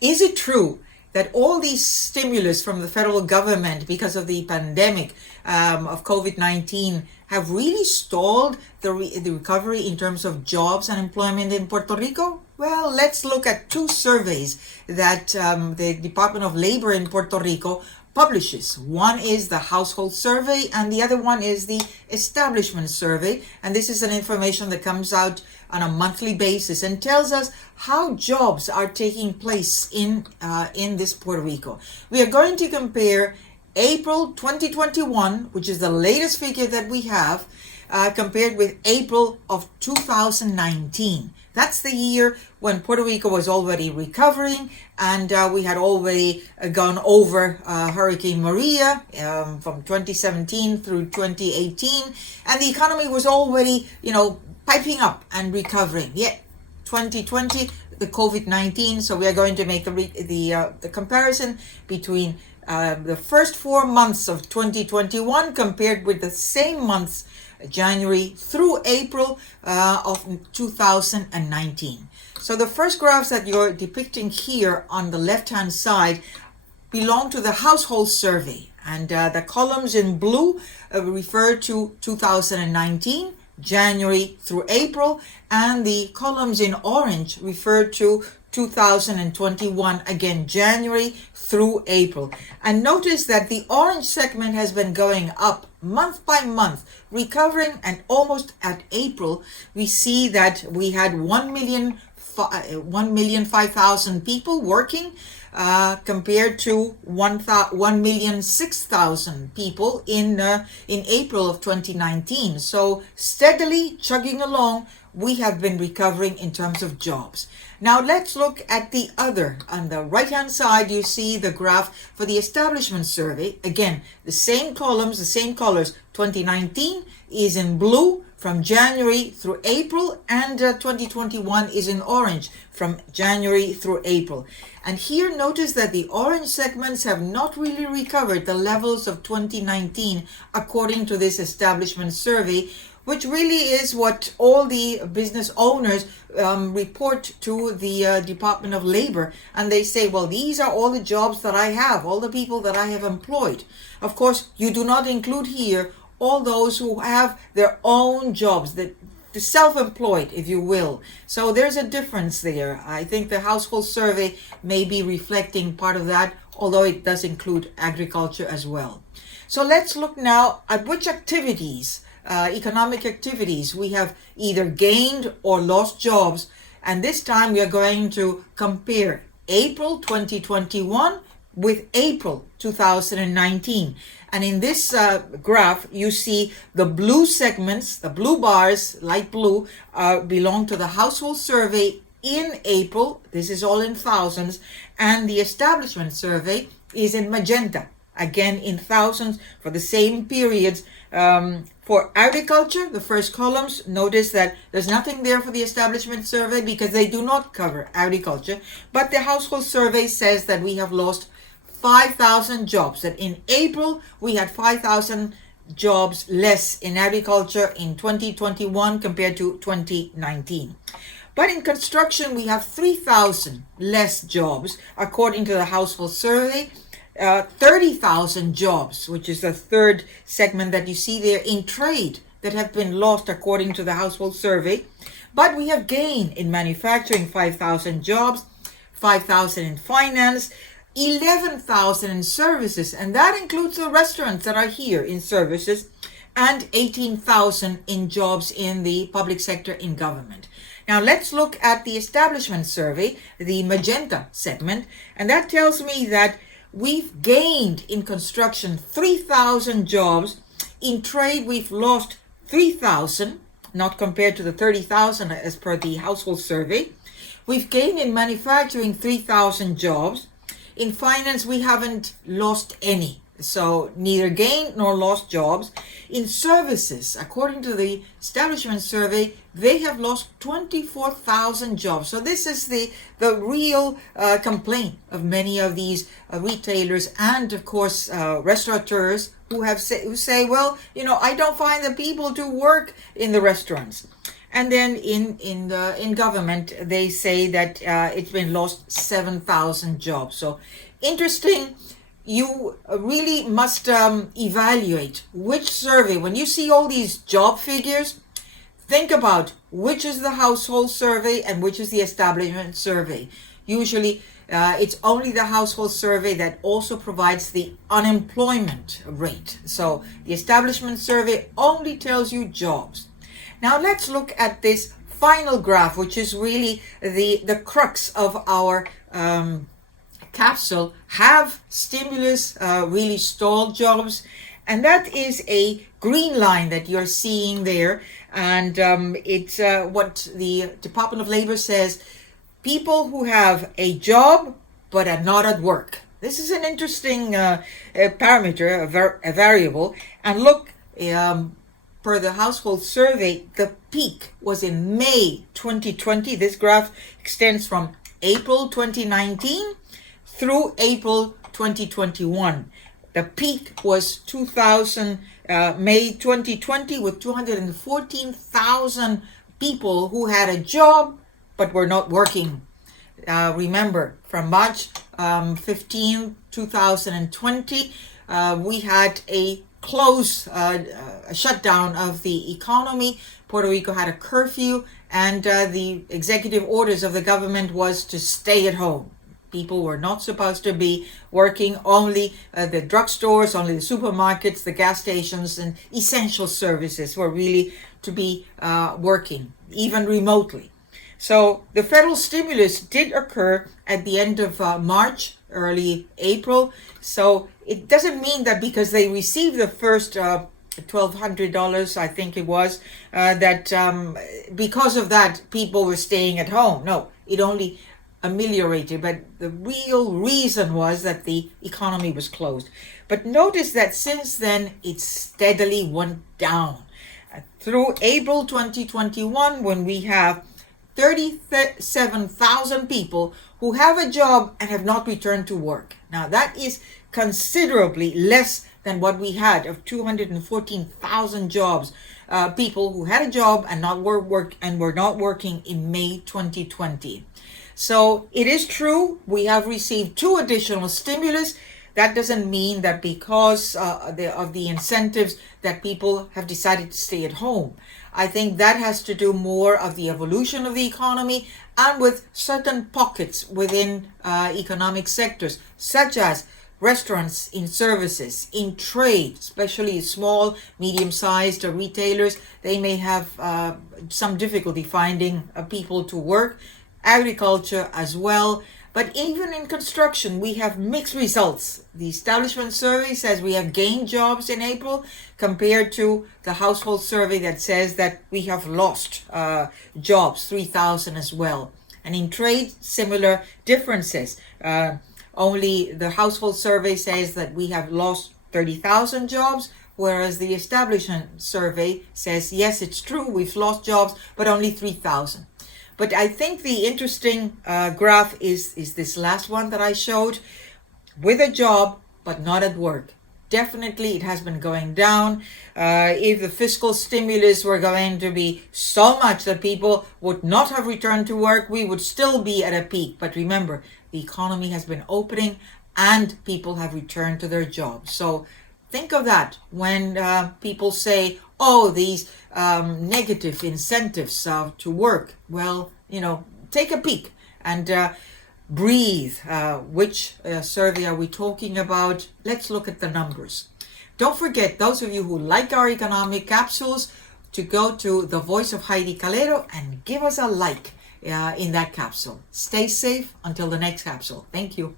Is it true that all these stimulus from the federal government because of the pandemic of COVID-19 have really stalled the recovery in terms of jobs and employment in Puerto Rico? Well, let's look at two surveys that the Department of Labor in Puerto Rico publishes. One is the household survey and the other one is the establishment survey. And this is an information that comes out on a monthly basis and tells us how jobs are taking place in this Puerto Rico. We are going to compare April 2021, which is the latest figure that we have, compared with April of 2019. That's the year when Puerto Rico was already recovering and we had already gone over Hurricane Maria from 2017 through 2018, and the economy was already, piping up and recovering. Yet 2020, the COVID-19. So we are going to make the comparison between the first 4 months of 2021 compared with the same months, January through April of 2019. So the first graphs that you're depicting here on the left-hand side belong to the household survey. And the columns in blue refer to 2019, January through April, and the columns in orange refer to 2021, again January through April. And notice that the orange segment has been going up month by month, recovering, and almost at April we see that we had 1,005,000 people working compared to 1,006,000 people in April of 2019. So steadily chugging along, we have been recovering in terms of jobs. Now let's look at the other. On the right hand side, you see the graph for the establishment survey. Again, the same columns, the same colors. 2019 is in blue from January through April, and 2021 is in orange from January through April. And here notice that the orange segments have not really recovered the levels of 2019 according to this establishment survey, which really is what all the business owners report to the Department of Labor. And they say, well, these are all the jobs that I have, all the people that I have employed. Of course, you do not include here all those who have their own jobs, the self-employed, if you will. So there's a difference there. I think the household survey may be reflecting part of that, although it does include agriculture as well. So let's look now at which activities, economic activities, we have either gained or lost jobs. And this time we are going to compare April 2021 with April 2019. And in this graph, you see the blue segments, the blue bars, light blue, belong to the household survey in April. This is all in thousands. And the establishment survey is in magenta, again in thousands for the same periods. For agriculture, the first columns, notice that there's nothing there for the establishment survey because they do not cover agriculture. But the household survey says that we have lost 5,000 jobs, that in April we had 5,000 jobs less in agriculture in 2021 compared to 2019. But in construction we have 3,000 less jobs according to the household survey, 30,000 jobs, which is the third segment that you see there, in trade that have been lost according to the household survey. But we have gained in manufacturing 5,000 jobs, 5,000 in finance, 11,000 in services, and that includes the restaurants that are here in services, and 18,000 in jobs in the public sector in government. Now let's look at the establishment survey, the magenta segment, and that tells me that we've gained in construction 3,000 jobs. In trade, we've lost 3,000, not compared to the 30,000 as per the household survey. We've gained in manufacturing 3,000 jobs. In finance, we haven't lost any, so neither gained nor lost jobs. In services, according to the establishment survey, they have lost 24,000 jobs. So this is the real complaint of many of these retailers and, of course, restaurateurs who say, well, I don't find the people to work in the restaurants. And then in government, they say that it's been lost 7,000 jobs. So interesting. You really must evaluate which survey. When you see all these job figures, think about which is the household survey and which is the establishment survey. Usually, it's only the household survey that also provides the unemployment rate. So the establishment survey only tells you jobs. Now let's look at this final graph, which is really the crux of our capsule. Have stimulus really stalled jobs? And that is a green line that you're seeing there. And it's what the Department of Labor says: people who have a job but are not at work. This is an interesting parameter, a variable. And look, per the household survey, the peak was in May 2020. This graph extends from April 2019 through April 2021. The peak was May 2020 with 214,000 people who had a job but were not working. Remember, from March 15, 2020, we had a a shutdown of the economy. Puerto Rico had a curfew, and the executive orders of the government was to stay at home. People were not supposed to be working. Only the drugstores, only the supermarkets, the gas stations, and essential services were really to be working, even remotely. So the federal stimulus did occur at the end of March, early April. So it doesn't mean that because they received the first $1,200, I think it was, that because of that people were staying at home. No, it only ameliorated, but the real reason was that the economy was closed. But notice that since then it steadily went down through April 2021, when we have 37,000 people who have a job and have not returned to work. Now that is considerably less than what we had of 214,000 jobs, people who had a job and were not working in May 2020. So it is true, we have received 2 additional stimulus. That doesn't mean that because of the incentives that people have decided to stay at home. I think that has to do more of the evolution of the economy and with certain pockets within economic sectors, such as restaurants, in services, in trade, especially small, medium-sized retailers. They may have some difficulty finding people to work. Agriculture as well. But even in construction, we have mixed results. The establishment survey says we have gained jobs in April compared to the household survey that says that we have lost jobs, 3,000 as well. And in trade, similar differences. Only the household survey says that we have lost 30,000 jobs, whereas the establishment survey says, yes, it's true, we've lost jobs, but only 3,000. But I think the interesting graph is this last one that I showed, with a job but not at work. Definitely it has been going down. If the fiscal stimulus were going to be so much that people would not have returned to work, we would still be at a peak. But remember, the economy has been opening and people have returned to their jobs. So think of that when people say, oh, these negative incentives to work. Well, take a peek and breathe. Which survey are we talking about? Let's look at the numbers. Don't forget, those of you who like our economic capsules, to go to the Voice of Heidie Calero and give us a like in that capsule. Stay safe until the next capsule. Thank you.